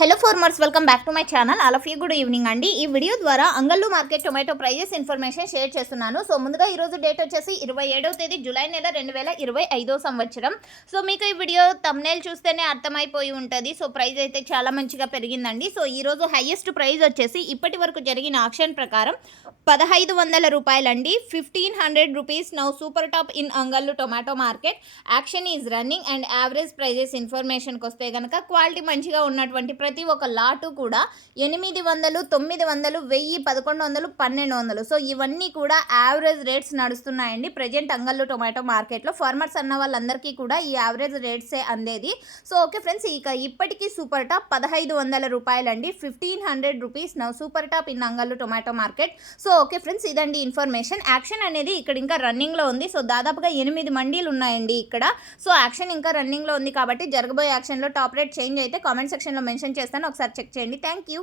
Hello farmers, welcome back to my channel. All of you good evening అండి. ఈ video ద్వారా Angallu market tomato prices information share చేస్తున్నాను. So ముందుగా ఈరోజు date వచ్చేసి 27వ తేదీ జూలై నెల 2025 సంవత్సరం. సో మీకు ఈ వీడియో థంబ్నెయిల్ చూస్తేనే అర్థమైపోయి ఉంటుంది. సో ప్రైస్ అయితే చాలా మంచిగా పెరిగిందండి. సో ఈరోజు హైయెస్ట్ ప్రైస్ వచ్చేసి ఇప్పటి వరకు జరిగిన ఆక్షన్ ప్రకారం 1500 రూపాయలండి. 1500 rupees now super top in Angallu tomato market. Auction is running and average prices ఇన్ఫర్మేషన్కి వస్తే కనుక క్వాలిటీ మంచిగా ఉన్నటువంటి ప్రతి ఒక్క లాటు కూడా 800, 900, 1000, 1100, 1200. సో ఇవన్నీ కూడా యావరేజ్ రేట్స్ నడుస్తున్నాయండి ప్రజెంట్ అంగళ్ళు టొమాటో మార్కెట్లో. ఫార్మర్స్ అన్న వాళ్ళందరికీ కూడా ఈ యావరేజ్ రేట్సే అందేది. సో ఓకే ఫ్రెండ్స్, ఇక ఇప్పటికీ సూపర్ టాప్ 1500 రూపాయలండి. 1500 rupees now super top in Angallu tomato market. So okay friends, ఇదండి ఇన్ఫర్మేషన్. యాక్షన్ అనేది ఇక్కడ ఇంకా రన్నింగ్లో ఉంది. సో దాదాపుగా 8 మండీలు ఉన్నాయండి ఇక్కడ. సో యాక్షన్ ఇంకా రన్నింగ్లో ఉంది కాబట్టి జరగబోయే యాక్షన్లో టాప్ రేట్ చేంజ్ అయితే కామెంట్ సెక్షన్లో మెన్షన్ చేస్తాను, ఒకసారి చెక్ చేయండి. Thank you.